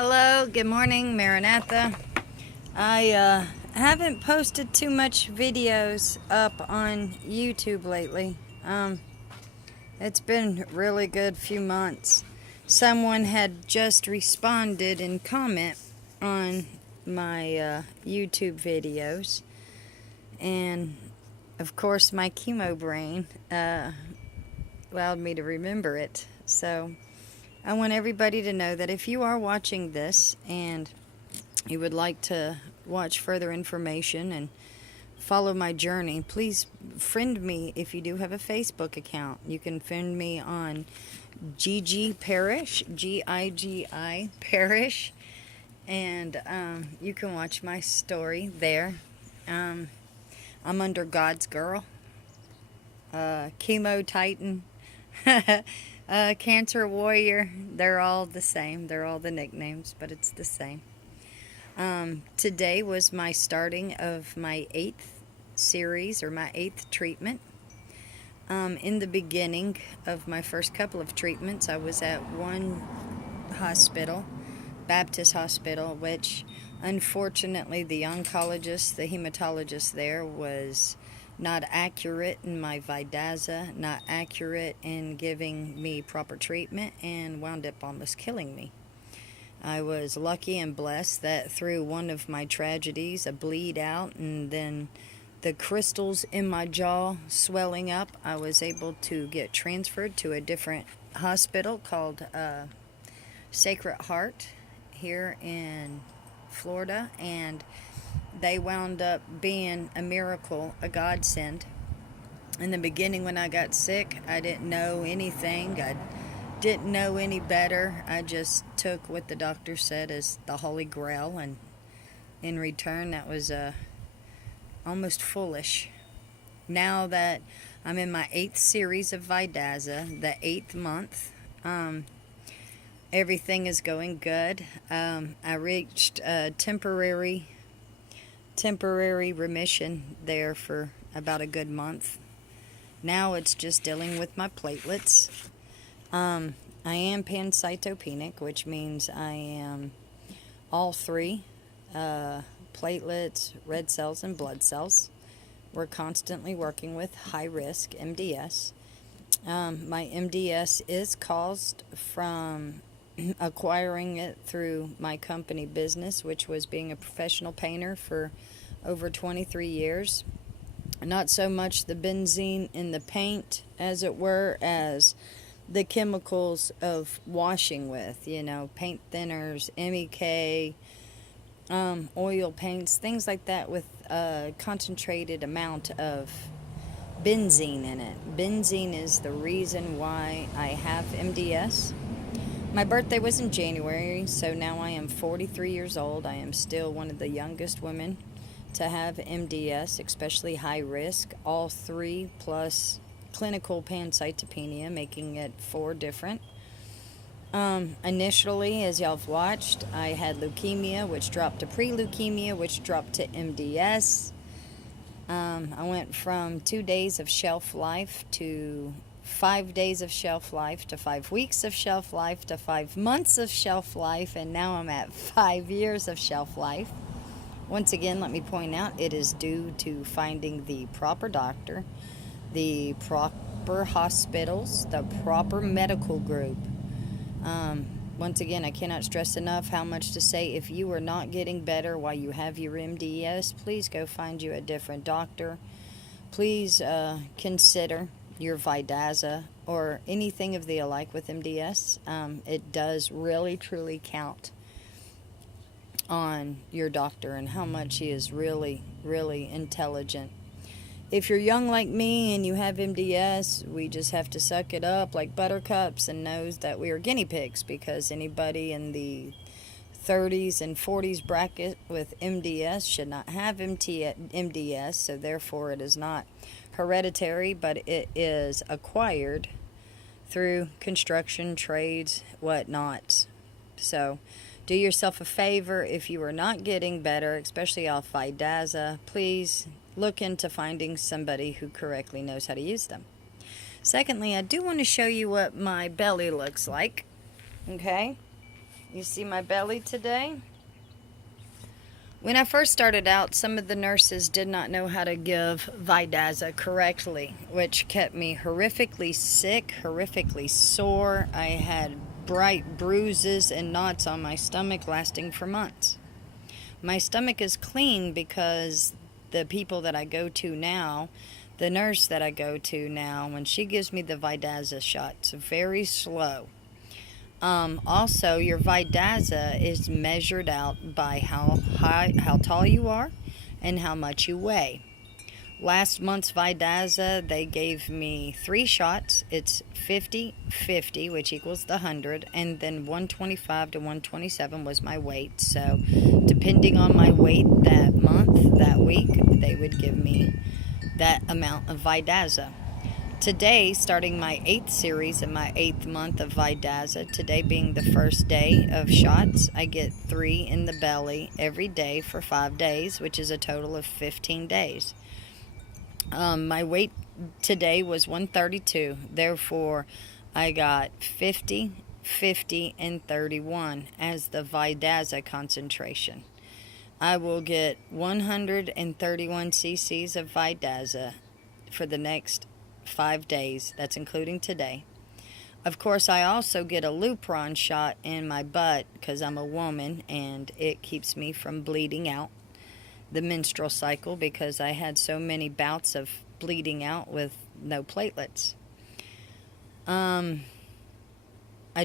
Hello, good morning, Maranatha. I haven't posted too much videos up on YouTube lately. It's been a really good few months. Someone had just responded in comment on my YouTube videos, and of course my chemo brain allowed me to remember it. So I want everybody to know that if you are watching this and you would like to watch further information and follow my journey, please friend me if you do have a Facebook account. You can friend me on Gigi Parish, Gigi Parish, and you can watch my story there. I'm under God's Girl, Chemo Titan, Cancer Warrior. They're all the same. They're all the nicknames, but it's the same. Today was my starting of my 8th series, or my 8th treatment. In the beginning of my first couple of treatments, I was at one hospital, Baptist Hospital, which unfortunately the oncologist, the hematologist there, was not accurate in my Vidaza, not accurate in giving me proper treatment, and wound up almost killing me. I was lucky and blessed that through one of my tragedies, a bleed out, and then the crystals in my jaw swelling up, I was able to get transferred to a different hospital called Sacred Heart here in Florida, and they wound up being a miracle, a godsend. In the beginning, when I got sick, I didn't know anything. I didn't know any better. I just took what the doctor said as the Holy Grail, and in return, that was almost foolish. Now that I'm in my 8th series of Vidaza, the 8th month, everything is going good. I reached a temporary remission there for about a good month. Now it's just dealing with my platelets. I am pancytopenic, which means I am all three, platelets, red cells, and blood cells. We're constantly working with high-risk MDS. My MDS is caused from acquiring it through my company business, which was being a professional painter for over 23 years. Not so much the benzene in the paint, as it were, as the chemicals of washing with, paint thinners, MEK, oil paints, things like that with a concentrated amount of benzene in it. Benzene is the reason why I have MDS. My birthday was in January, so now I am 43 years old. I am still one of the youngest women to have MDS, especially high risk, all 3 plus clinical pancytopenia, making it 4 different. Initially, as y'all have watched, I had leukemia, which dropped to pre-leukemia, which dropped to MDS. I went from 2 days of shelf life to 5 days of shelf life to 5 weeks of shelf life to 5 months of shelf life, and now I'm at 5 years of shelf life. Once again, let me point out, it is due to finding the proper doctor, the proper hospitals, the proper medical group. Once again, I cannot stress enough how much to say, if you are not getting better while you have your MDS, please go find you a different doctor. Please consider your Vidaza or anything of the alike with MDS. It does really, truly count on your doctor and how much he is really, really intelligent. If you're young like me and you have MDS, we just have to suck it up like buttercups and knows that we are guinea pigs, because anybody in the 30s and 40s bracket with MDS should not have MDS, so therefore it is not hereditary, but it is acquired through construction, trades, whatnot. So do yourself a favor, if you are not getting better, especially off Vidaza, please look into finding somebody who correctly knows how to use them. Secondly, I do want to show you what my belly looks like. Okay? You see my belly today? When I first started out, some of the nurses did not know how to give Vidaza correctly, which kept me horrifically sick, horrifically sore. I had bright bruises and knots on my stomach lasting for months. My stomach is clean because the people that I go to now, the nurse that I go to now, when she gives me the Vidaza shot, it's very slow. Also, your Vidaza is measured out by how tall you are and how much you weigh. Last month's Vidaza, they gave me 3 shots. It's 50-50, which equals the 100, and then 125 to 127 was my weight. So, depending on my weight that month, that week, they would give me that amount of Vidaza. Today, starting my 8th series and my 8th month of Vidaza, today being the first day of shots, I get 3 in the belly every day for 5 days, which is a total of 15 days. My weight today was 132, therefore I got 50, 50, and 31 as the Vidaza concentration. I will get 131 cc's of Vidaza for the next 5 days. That's including today. Of course, I also get a Lupron shot in my butt because I'm a woman and it keeps me from bleeding out the menstrual cycle because I had so many bouts of bleeding out with no platelets. I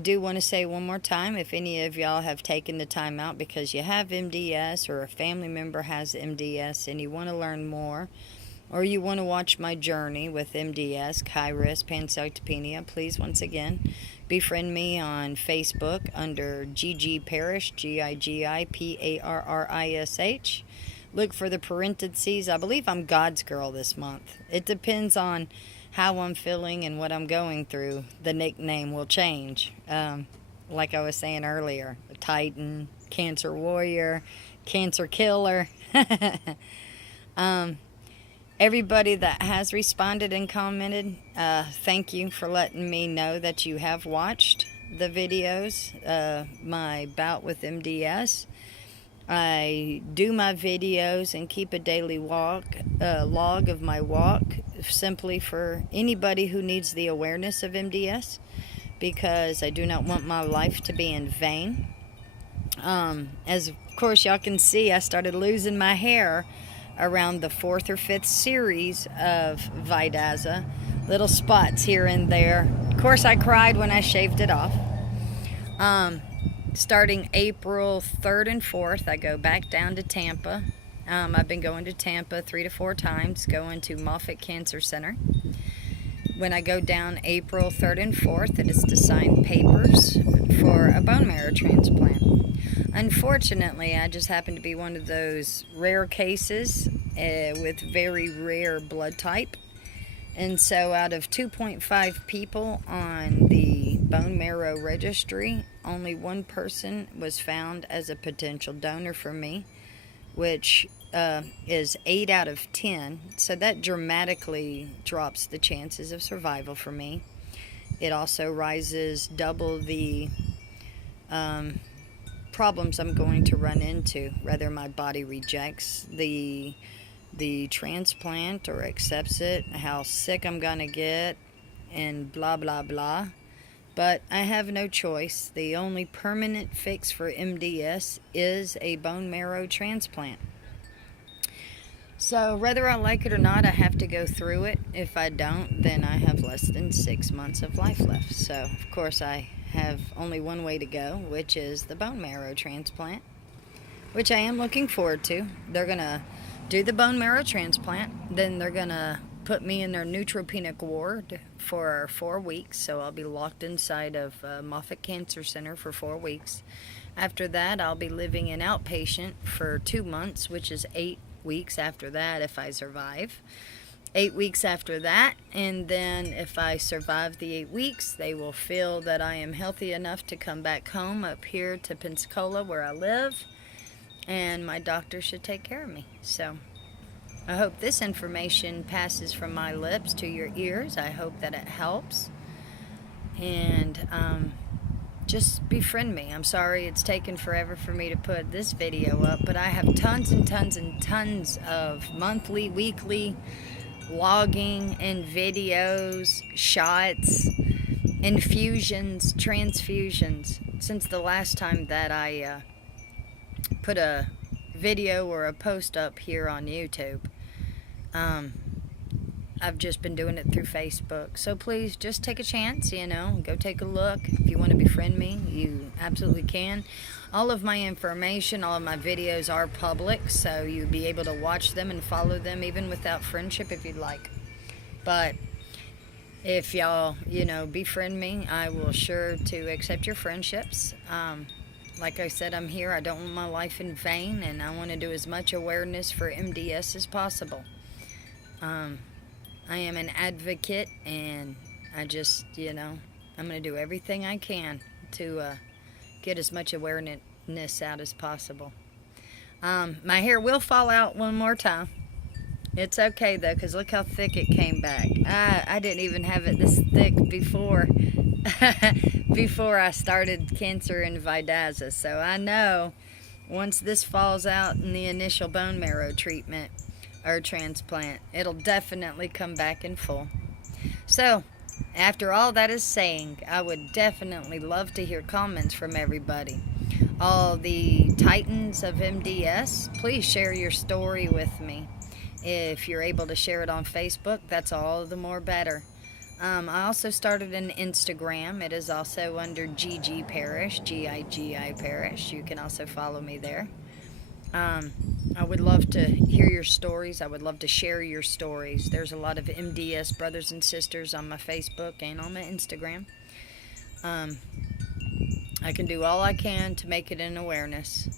do want to say one more time, if any of y'all have taken the time out because you have MDS or a family member has MDS and you want to learn more, or you want to watch my journey with MDS, high-risk pancytopenia, please, once again, befriend me on Facebook under Gigi Parrish, Gigiparrish. Look for the parentheses. I believe I'm God's girl this month. It depends on how I'm feeling and what I'm going through. The nickname will change. Like I was saying earlier, Titan, Cancer Warrior, Cancer Killer. Everybody that has responded and commented, thank you for letting me know that you have watched the videos, my bout with MDS. I do my videos and keep a daily log of my walk simply for anybody who needs the awareness of MDS because I do not want my life to be in vain. As of course y'all can see, I started losing my hair around the 4th or 5th series of Vidaza. Little spots here and there. Of course, I cried when I shaved it off. Starting April 3rd and 4th, I go back down to Tampa. I've been going to Tampa 3 to 4 times, going to Moffitt Cancer Center. When I go down April 3rd and 4th, it is to sign papers for a bone marrow transplant. Unfortunately, I just happen to be one of those rare cases with very rare blood type. And so out of 2.5 people on the bone marrow registry, only one person was found as a potential donor for me, which is 8 out of 10. So that dramatically drops the chances of survival for me. It also rises double the problems I'm going to run into, whether my body rejects the transplant or accepts it, how sick I'm gonna get, and blah blah blah. But I have no choice. The only permanent fix for MDS is a bone marrow transplant. So whether I like it or not, I have to go through it. If I don't, then I have less than 6 months of life left. So of course I have only one way to go, which is the bone marrow transplant, which I am looking forward to. They're gonna do the bone marrow transplant, then they're gonna put me in their neutropenic ward for 4 weeks, so I'll be locked inside of Moffitt Cancer Center for 4 weeks. After that, I'll be living in outpatient for 2 months, which is 8 weeks after that if I survive. 8 weeks after that, and then if I survive the 8 weeks, they will feel that I am healthy enough to come back home up here to Pensacola where I live, and my doctor should take care of me. So I hope this information passes from my lips to your ears. I hope that it helps. And just befriend me. I'm sorry it's taken forever for me to put this video up, but I have tons and tons and tons of monthly, weekly logging and videos, shots, infusions, transfusions since the last time that I put a video or a post up here on YouTube. I've just been doing it through Facebook. So please just take a chance, go take a look. If you want to befriend me, you absolutely can. All of my information, all of my videos are public, so you'll be able to watch them and follow them even without friendship if you'd like. But if y'all, befriend me, I will sure to accept your friendships. Like I said, I'm here. I don't want my life in vain, and I want to do as much awareness for MDS as possible. I am an advocate, and I just, I'm going to do everything I can to get as much awareness out as possible. My hair will fall out one more time. It's okay, though, because look how thick it came back. I didn't even have it this thick before before I started cancer and Vidaza. So I know once this falls out in the initial bone marrow treatment or transplant, it'll definitely come back in full. So, after all that is saying, I would definitely love to hear comments from everybody. All the titans of MDS, please share your story with me. If you're able to share it on Facebook, that's all the more better. I also started an Instagram. It is also under GG Parish, G-I-G-I Parish. You can also follow me there. I would love to hear your stories. I would love to share your stories. There's a lot of MDS brothers and sisters on my Facebook and on my Instagram. I can do all I can to make it an awareness.